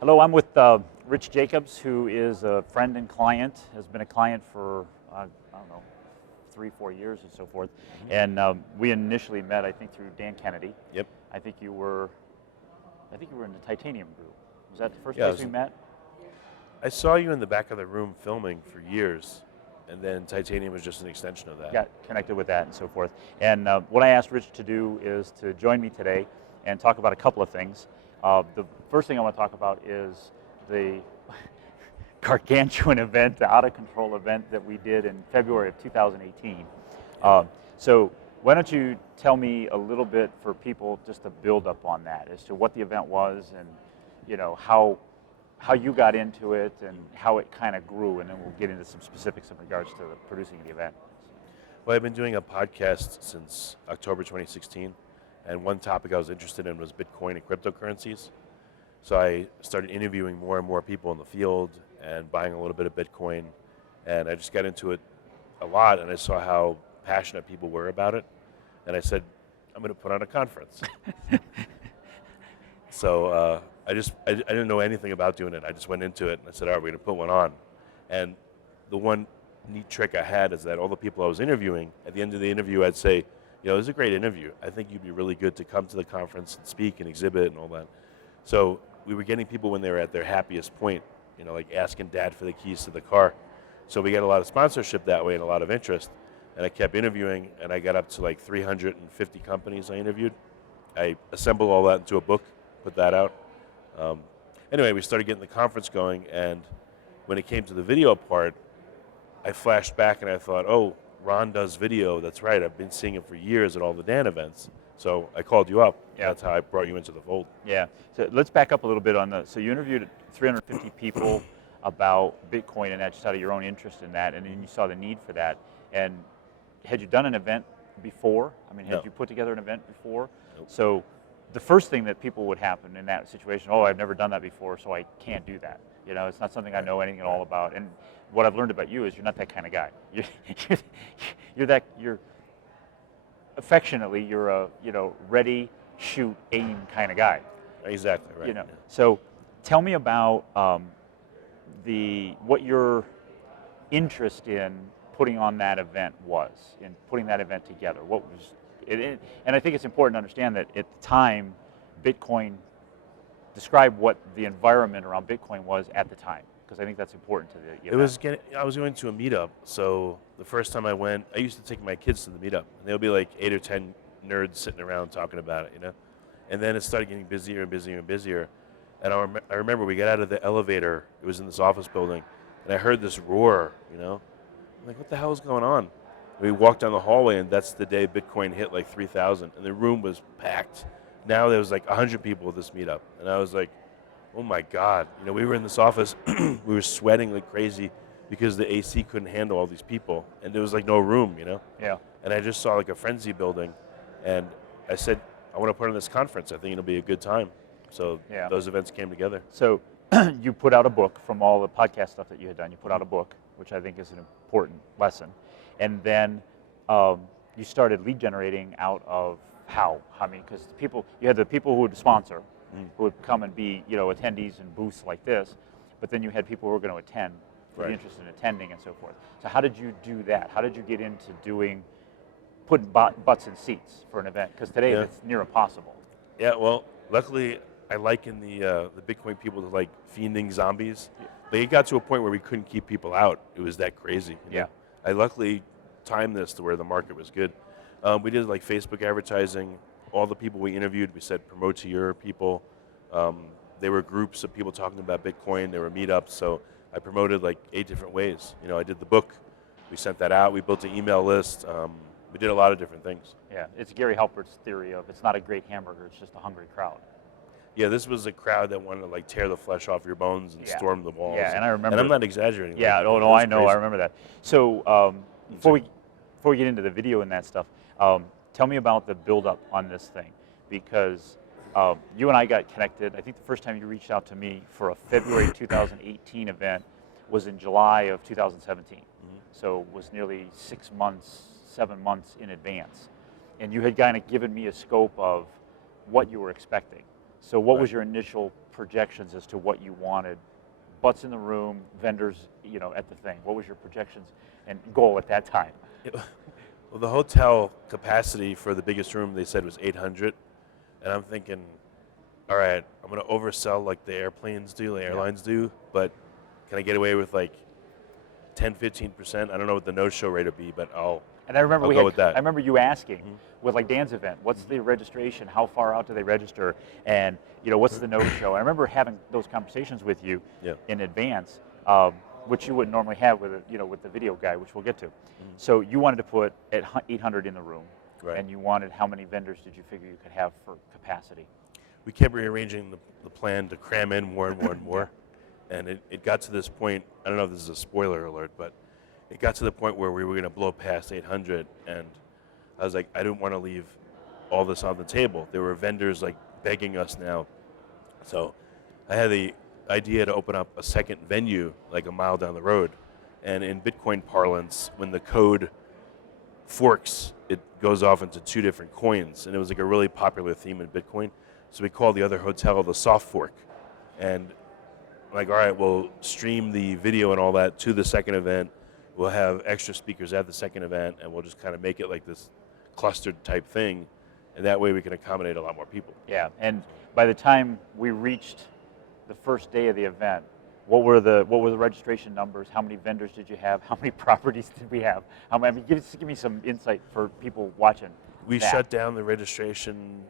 Hello, I'm with Rich Jacobs, who is a friend and client, has been a client for, I don't know, 3-4 years and so forth. And we initially met, I think, through Dan Kennedy. Yep. I think you were in the Titanium group. Was that the first Yeah, place we met? I saw you in the back of the room filming for years, and then Titanium was just an extension of that. Got connected with that and so forth. And what I asked Rich to do is to join me today and talk about a couple of things. The first thing I want to talk about is the gargantuan event, the out-of-control event that we did in February of 2018. So why don't you tell me a little bit for people just to build up on that as to what the event was and how you got into it and how it kind of grew, and then we'll get into some specifics in regards to producing the event. Well, I've been doing a podcast since October 2016, and one topic I was interested in was Bitcoin and cryptocurrencies. So I started interviewing more and more people in the field and buying a little bit of Bitcoin, and I just got into it a lot, and I saw how passionate people were about it, and I said, I'm going to put on a conference. So I didn't know anything about doing it. I just went into it, and I said, all right, we're going to put one on. And the one neat trick I had is that all the people I was interviewing, at the end of the interview, I'd say, it was a great interview. I think you'd be really good to come to the conference and speak and exhibit and all that. So we were getting people when they were at their happiest point, like asking Dad for the keys to the car. So we got a lot of sponsorship that way and a lot of interest. And I kept interviewing, and I got up to like 350 companies I interviewed. I assembled all that into a book, put that out. Anyway, we started getting the conference going, and when it came to the video part, I flashed back and I thought, oh, Ron does video. That's right. I've been seeing him for years at all the Dan events. So I called you up. Yeah. That's how I brought you into the fold. Yeah. So let's back up a little bit on the. So you interviewed 350 people about Bitcoin and that, just out of your own interest in that, and then you saw the need for that. And had you done an event before? I mean, had you put together an event before? Nope. So the first thing that people would happen in that situation, oh, I've never done that before, so I can't do that. It's not something I know anything at all about. And what I've learned about you is you're not that kind of guy. You're affectionally, you're a ready, shoot, aim kind of guy. Exactly right. Yeah. So tell me about what your interest in putting on that event was, in putting that event together. What was it? And I think it's important to understand that at the time, Bitcoin. Describe what the environment around Bitcoin was at the time, because I think that's important to the event. I was going to a meetup, so the first time I went, I used to take my kids to the meetup, and there'll be like 8 or 10 nerds sitting around talking about it, And then it started getting busier and busier and busier, and I remember we got out of the elevator, it was in this office building, and I heard this roar, I'm like, what the hell is going on? And we walked down the hallway, and that's the day Bitcoin hit like 3,000, and the room was packed. Now there was like 100 people at this meetup, and I was like, oh my God. We were in this office, we were sweating like crazy because the AC couldn't handle all these people, and there was like no room, Yeah. And I just saw like a frenzy building, and I said, I want to put on this conference. I think it'll be a good time. So those events came together. So you put out a book from all the podcast stuff that you had done. You put out a book, which I think is an important lesson. And then you started lead generating out of how? I mean, because you had the people who would sponsor, who would come and be, attendees in booths like this, but then you had people who were going to attend, who were interested in attending and so forth. So how did you do that? How did you get into putting butts in seats for an event? Because today it's near impossible. Yeah, well, luckily I liken the Bitcoin people to like fiending zombies. Yeah. It got to a point where we couldn't keep people out. It was that crazy. I luckily timed this to where the market was good. We did like Facebook advertising. All the people we interviewed, we said promote to your people. There were groups of people talking about Bitcoin. There were meetups. So I promoted like 8 different ways. I did the book. We sent that out. We built an email list. We did a lot of different things. Yeah, it's Gary Halpert's theory of it's not a great hamburger, it's just a hungry crowd. Yeah, this was a crowd that wanted to like tear the flesh off your bones and storm the walls. Yeah, and I remember. And I'm not exaggerating. Yeah, no, I know. Crazy. I remember that. So before we get into the video and that stuff, tell me about the build-up on this thing, because you and I got connected. I think the first time you reached out to me for a February 2018 event was in July of 2017. So it was nearly 6 months, 7 months in advance. And you had kind of given me a scope of what you were expecting. So what was your initial projections as to what you wanted? Butts in the room, vendors, at the thing. What was your projections and goal at that time? Well, the hotel capacity for the biggest room they said was 800, and I'm thinking, all right, I'm going to oversell like the airlines do, but can I get away with like 10, 15%? I don't know what the no-show rate would be, but I'll go with that. I remember you asking with like Dan's event, what's the registration? How far out do they register? And what's the no-show? I remember having those conversations with you in advance, which you wouldn't normally have with with the video guy, which we'll get to. So you wanted to put at 800 in the room, and you wanted how many vendors did you figure you could have for capacity? We kept rearranging the plan to cram in more and more and more, and it got to this point. I don't know if this is a spoiler alert, but it got to the point where we were going to blow past 800, and I was like, I didn't want to leave all this on the table. There were vendors like begging us now, so I had the idea to open up a second venue like a mile down the road. And in Bitcoin parlance, when the code forks, it goes off into two different coins, and it was like a really popular theme in Bitcoin. So we called the other hotel the soft fork, and like, all right, we'll stream the video and all that to the second event. We'll have extra speakers at the second event, and we'll just kind of make it like this clustered type thing, and that way we can accommodate a lot more people. Yeah, and by the time we reached the first day of the event, what were the registration numbers? How many vendors did you have? How many properties did we have? Give me some insight for people watching. We shut down the registration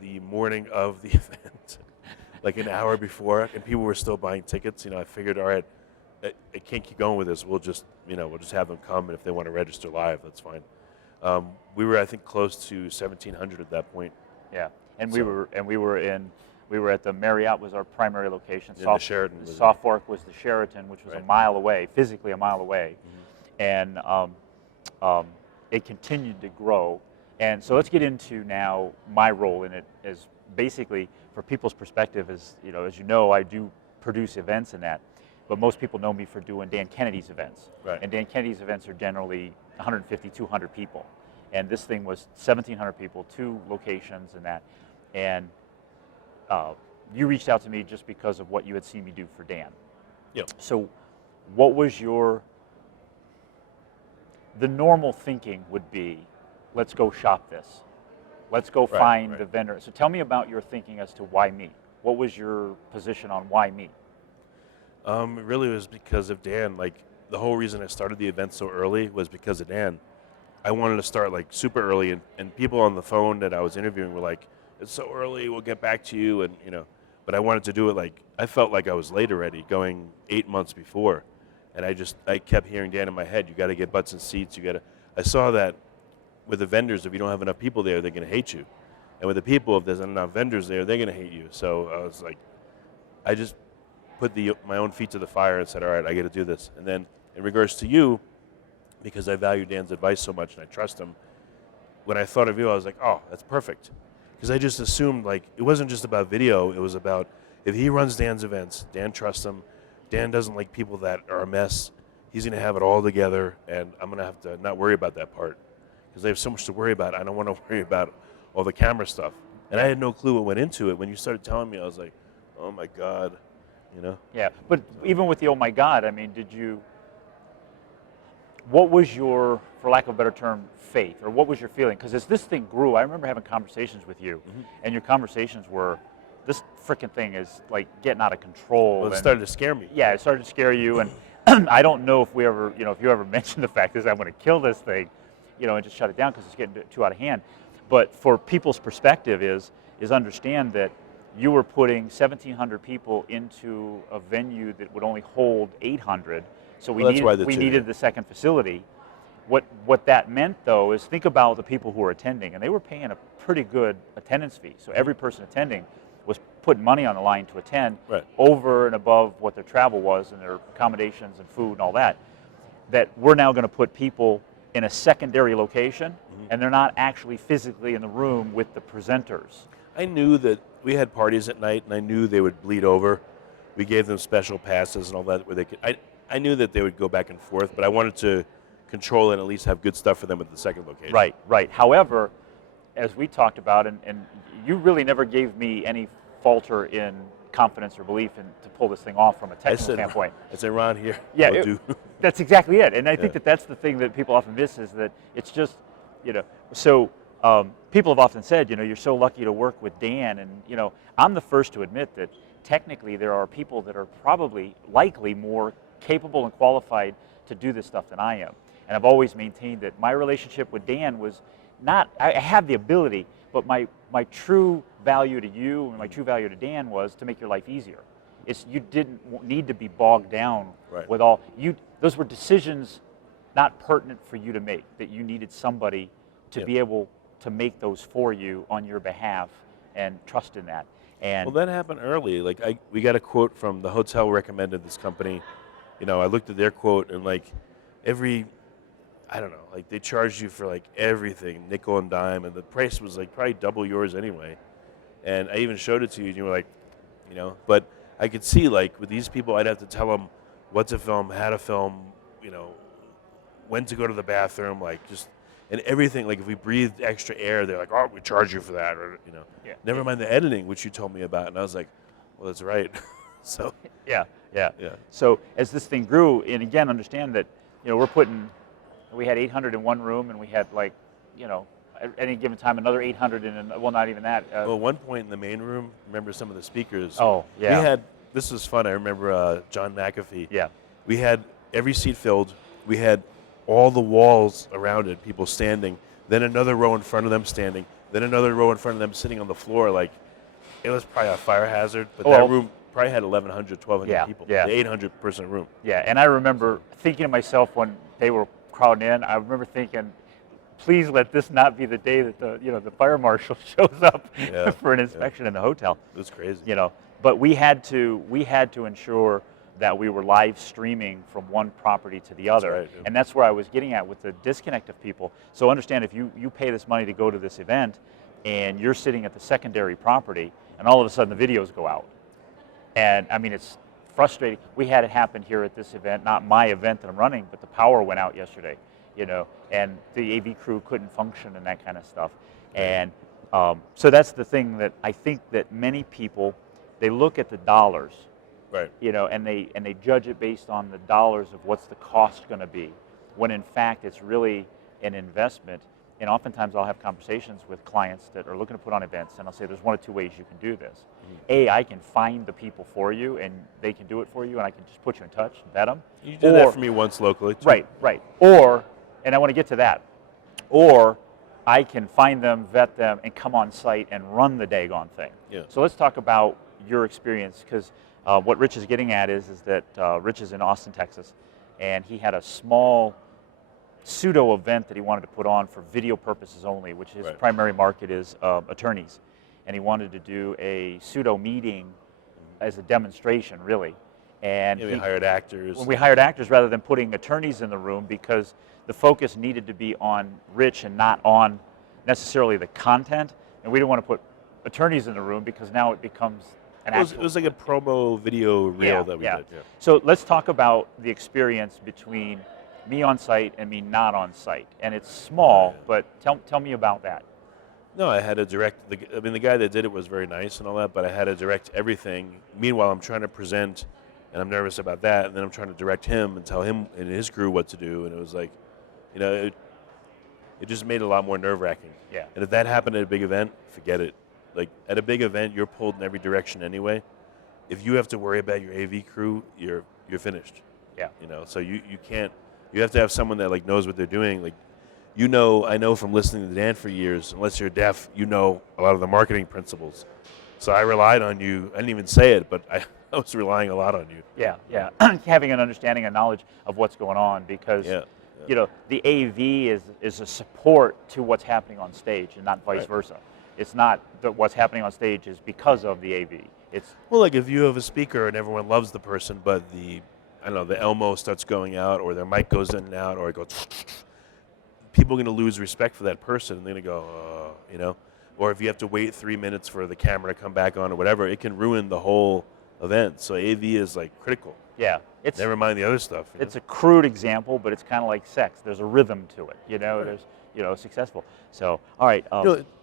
the morning of the event, like an hour before, and people were still buying tickets. I figured, all right, I can't keep going with this. We'll just have them come, and if they want to register live, that's fine. We were, I think, close to 1,700 at that point. Yeah, and we were at the Marriott was our primary location. The Sheraton. The Soft Fork was the Sheraton, which was a mile away, physically a mile away, and it continued to grow. And so let's get into now my role in it as basically, for people's perspective, as you know, I do produce events and that, but most people know me for doing Dan Kennedy's events. Right. And Dan Kennedy's events are generally 150, 200 people. And this thing was 1,700 people, 2 locations and that. And you reached out to me just because of what you had seen me do for Dan. Yep. So what was the normal thinking would be, let's go shop this. Let's go find the vendor. So tell me about your thinking as to why me. What was your position on why me? It really was because of Dan. Like, the whole reason I started the event so early was because of Dan. I wanted to start like super early, and people on the phone that I was interviewing were like, it's so early, we'll get back to you, and but I wanted to do it like, I felt like I was late already, going 8 months before, and I kept hearing Dan in my head, you got to get butts and seats, I saw that with the vendors, if you don't have enough people there, they're going to hate you, and with the people, if there's not enough vendors there, they're going to hate you. So I was like, I just put my own feet to the fire and said, all right, I got to do this. And then in regards to you, because I value Dan's advice so much and I trust him, when I thought of you, I was like, oh, that's perfect. Because I just assumed, like, it wasn't just about video, it was about, if he runs Dan's events, Dan trusts him, Dan doesn't like people that are a mess, he's going to have it all together, and I'm going to have to not worry about that part. Because I have so much to worry about, I don't want to worry about all the camera stuff. And I had no clue what went into it. When you started telling me, I was like, oh my God, Yeah, but even with the oh my God, I mean, what was your, for lack of a better term, faith, or what was your feeling? Because as this thing grew, I remember having conversations with you, and your conversations were, this freaking thing is like getting out of control. Well, it started to scare me. Yeah, it started to scare you, and I don't know if we ever, if you ever mentioned the fact is I'm going to kill this thing, and just shut it down because it's getting too out of hand. But for people's perspective is understand that you were putting 1,700 people into a venue that would only hold 800. So we needed the second facility. What that meant, though, is think about the people who were attending, and they were paying a pretty good attendance fee. So every person attending was putting money on the line to attend over and above what their travel was and their accommodations and food and all that. That we're now going to put people in a secondary location, and they're not actually physically in the room with the presenters. I knew that we had parties at night, and I knew they would bleed over. We gave them special passes and all that where they could. I knew that they would go back and forth, but I wanted to control and at least have good stuff for them at the second location. Right. However, as we talked about, and you really never gave me any falter in confidence or belief in to pull this thing off from a technical standpoint. I said, Ron, here. Yeah, that's exactly it. And I think Yeah. that's the thing that people often miss is that it's just, so people have often said, you're so lucky to work with Dan. And, I'm the first to admit that technically there are people that are probably likely more capable and qualified to do this stuff than I am. And I've always maintained that my relationship with Dan was not, I have the ability, but my true value to you and my true value to Dan was to make your life easier. You didn't need to be bogged down with those were decisions not pertinent for you to make, that you needed somebody to be able to make those for you on your behalf and trust in that. And well, that happened early. Like we got a quote from the hotel recommended this company. I looked at their quote and like I don't know, like they charged you for like everything, nickel and dime, and the price was like probably double yours anyway. And I even showed it to you, and you were like, but I could see like with these people, I'd have to tell them what to film, how to film, when to go to the bathroom, like just, and everything. Like if we breathed extra air, they're like, oh, we charge you for that, or Never mind the editing, which you told me about, and I was like, well, that's right. So yeah. Yeah. So as this thing grew, and again, understand that we had 800 in one room, and we had like, at any given time another 800 not even that. Well, at one point in the main room, remember some of the speakers? Oh, yeah. We had, this was fun. I remember John McAfee. Yeah. We had every seat filled. We had all the walls around it, people standing. Then another row in front of them standing. Then another row in front of them sitting on the floor. Like it was probably a fire hazard. But that room probably had 1,100, 1,200 people. Yeah. The 800-person room. Yeah, and I remember thinking to myself when they were crowding in, I remember thinking, please let this not be the day that the fire marshal shows up for an inspection in the hotel. It was crazy. But we had to ensure that we were live streaming from one property to the other. That's right, yeah. And that's where I was getting at with the disconnect of people. So understand, if you pay this money to go to this event and you're sitting at the secondary property and all of a sudden the videos go out. And I mean, it's frustrating. We had it happen here at this event, not my event that I'm running, but the power went out yesterday, and the AV crew couldn't function and that kind of stuff. And so that's the thing that I think that many people, they look at the dollars, right? And they judge it based on the dollars of what's the cost going to be, when in fact it's really an investment. And oftentimes I'll have conversations with clients that are looking to put on events, and I'll say there's one of two ways you can do this. A, I can find the people for you, and they can do it for you, and I can just put you in touch and vet them. You did that for me once locally, too. Right. Or, and I want to get to that, or I can find them, vet them, and come on site and run the daggone thing. Yeah. So let's talk about your experience, because what Rich is getting at is that Rich is in Austin, Texas, and he had a small pseudo event that he wanted to put on for video purposes only, which his primary market is attorneys. And he wanted to do a pseudo meeting as a demonstration, really. And we hired actors. We hired actors rather than putting attorneys in the room, because the focus needed to be on Rich and not on necessarily the content. And we didn't want to put attorneys in the room because now it becomes an It was like a promo video reel that we did. Yeah. So let's talk about the experience between me on site and me not on site. And it's small, but tell me about that. No, I had to direct, the guy that did it was very nice and all that, but I had to direct everything. Meanwhile, I'm trying to present, and I'm nervous about that, and then I'm trying to direct him and tell him and his crew what to do, and it was like, it just made it a lot more nerve-wracking. Yeah. And if that happened at a big event, forget it. Like, at a big event, you're pulled in every direction anyway. If you have to worry about your AV crew, you're finished. Yeah. So you can't, you have to have someone that, like, knows what they're doing. Like, I know from listening to Dan for years, unless you're deaf, a lot of the marketing principles. So I relied on you. I didn't even say it, but I was relying a lot on you. Yeah. Having an understanding and knowledge of what's going on, because the AV is a support to what's happening on stage, and not vice versa. It's not that what's happening on stage is because of the AV. It's like if you have a speaker and everyone loves the person, but the Elmo starts going out, or their mic goes in and out, or it goes. People are going to lose respect for that person, and they're going to go, Or if you have to wait 3 minutes for the camera to come back on or whatever, it can ruin the whole event. So AV is, like, critical. Yeah. Never mind the other stuff. It's a crude example, but it's kind of like sex. There's a rhythm to it, There's successful. So, all right.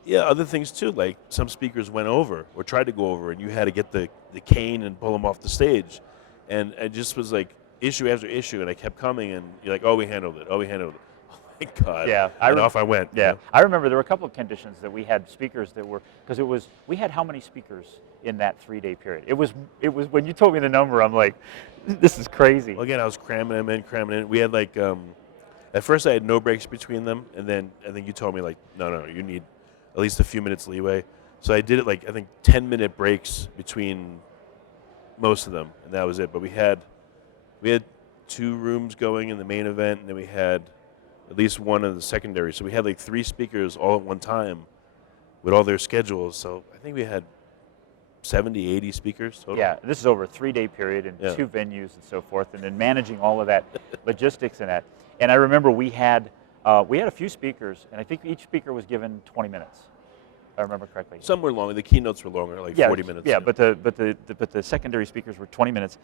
Yeah, other things too, like some speakers went over or tried to go over, and you had to get the cane and pull them off the stage. And it just was like issue after issue, and I kept coming, and you're like, oh, we handled it. Oh, we handled it. Oh, my God. Yeah. And off I went. Yeah. I remember there were a couple of conditions that we had speakers that were, because we had how many speakers in that 3-day period? It was when you told me the number, I'm like, this is crazy. Well, again, I was cramming them in. We had like, at first I had no breaks between them, and then I think you told me like, no, you need at least a few minutes leeway. So I did it like, I think 10-minute breaks between most of them, and that was it. But we had 2 rooms going in the main event, and then we had at least one in the secondary. So we had like 3 speakers all at one time with all their schedules. So I think we had 70, 80 speakers total. Yeah, this is over a 3-day period and 2 venues and so forth, and then managing all of that logistics in that. And I remember we had a few speakers, and I think each speaker was given 20 minutes, if I remember correctly. Some were longer. The keynotes were longer, like 40 minutes. Yeah, but the secondary speakers were 20 minutes,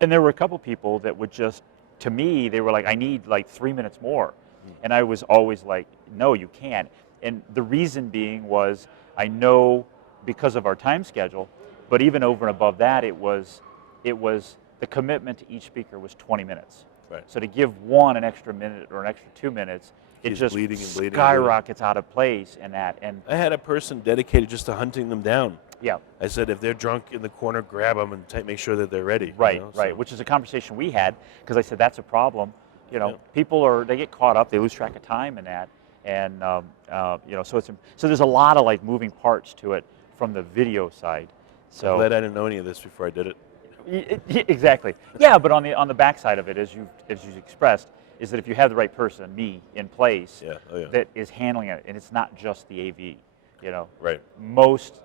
and there were a couple people that would just, to me, they were like, I need like 3 minutes more, and I was always like, no, you can't. And the reason being was, I know because of our time schedule, but even over and above that, it was the commitment to each speaker was 20 minutes. Right. So to give one an extra minute or an extra 2 minutes, it He's just bleeding and bleeding skyrockets out of place in that. And I had a person dedicated just to hunting them down. yeah, I said, if they're drunk in the corner, grab them and make sure that they're ready. right, right. Which is a conversation we had, because I said that's a problem. People they get caught up, they lose track of time in that, and so there's a lot of like moving parts to it from the video side. So I'm glad I didn't know any of this before I did it. Exactly. Yeah, but on the backside of it, as you expressed, is that if you have the right person, me, in place, that is handling it, and it's not just the AV. Right. Most,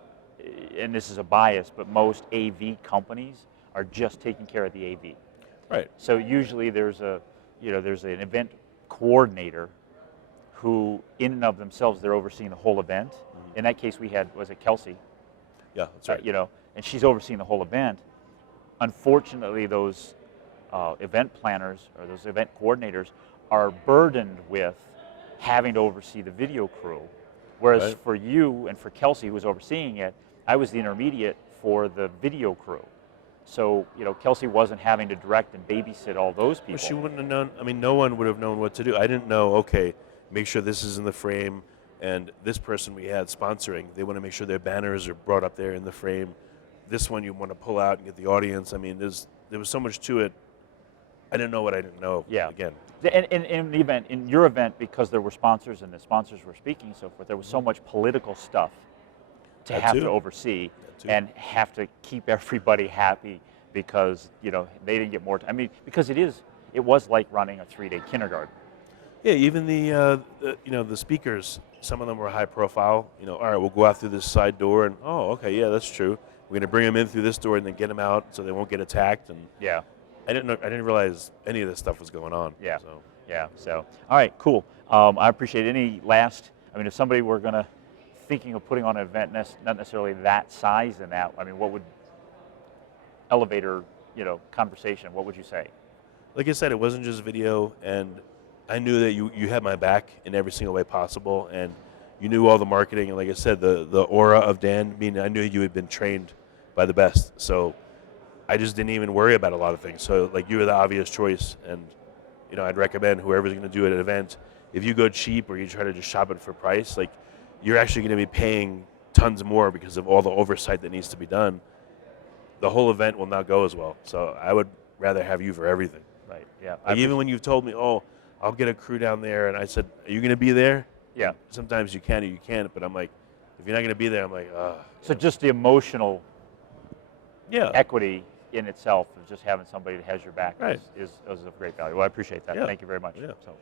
and this is a bias, but most AV companies are just taking care of the AV. Right. So usually there's an event coordinator who, in and of themselves, they're overseeing the whole event. Mm-hmm. In that case, was it Kelsey? Yeah, that's right. And she's overseeing the whole event. Unfortunately, those event planners or those event coordinators are burdened with having to oversee the video crew. Whereas for you and for Kelsey, who was overseeing it, I was the intermediate for the video crew. So, Kelsey wasn't having to direct and babysit all those people. Well, she wouldn't have known. I mean, no one would have known what to do. I didn't know, okay, make sure this is in the frame, and this person we had sponsoring, they want to make sure their banners are brought up there in the frame. This one you want to pull out and get the audience. I mean, there was so much to it. I didn't know what I didn't know. Yeah. Again. And in your event, because there were sponsors and the sponsors were speaking and so forth, there was so much political stuff to have to oversee and have to keep everybody happy because they didn't get more time. I mean, because it was like running a 3-day kindergarten. Yeah, even the speakers, some of them were high profile. All right, we'll go out through this side door, and okay, yeah, that's true. We're going to bring them in through this door and then get them out so they won't get attacked. And yeah, I didn't realize any of this stuff was going on. Yeah, So all right, cool. I appreciate any last. I mean, if somebody were thinking of putting on an event, not necessarily that size and that. I mean, what would elevator conversation? What would you say? Like I said, it wasn't just video, and I knew that you had my back in every single way possible, and you knew all the marketing. And like I said, the aura of Dan, I knew you had been trained by the best. So I just didn't even worry about a lot of things. So like you were the obvious choice, and I'd recommend whoever's going to do an event, if you go cheap or you try to just shop it for price, like you're actually going to be paying tons more because of all the oversight that needs to be done. The whole event will not go as well. So I would rather have you for everything. Right. Yeah. Like even when you've told me, I'll get a crew down there, and I said, are you going to be there? Yeah. Sometimes you can or you can't, but I'm like, if you're not going to be there, I'm like, So just the emotional yeah, equity in itself of just having somebody that has your back Right. is of great value. Well, I appreciate that. Yeah. Thank you very much. Yeah. So.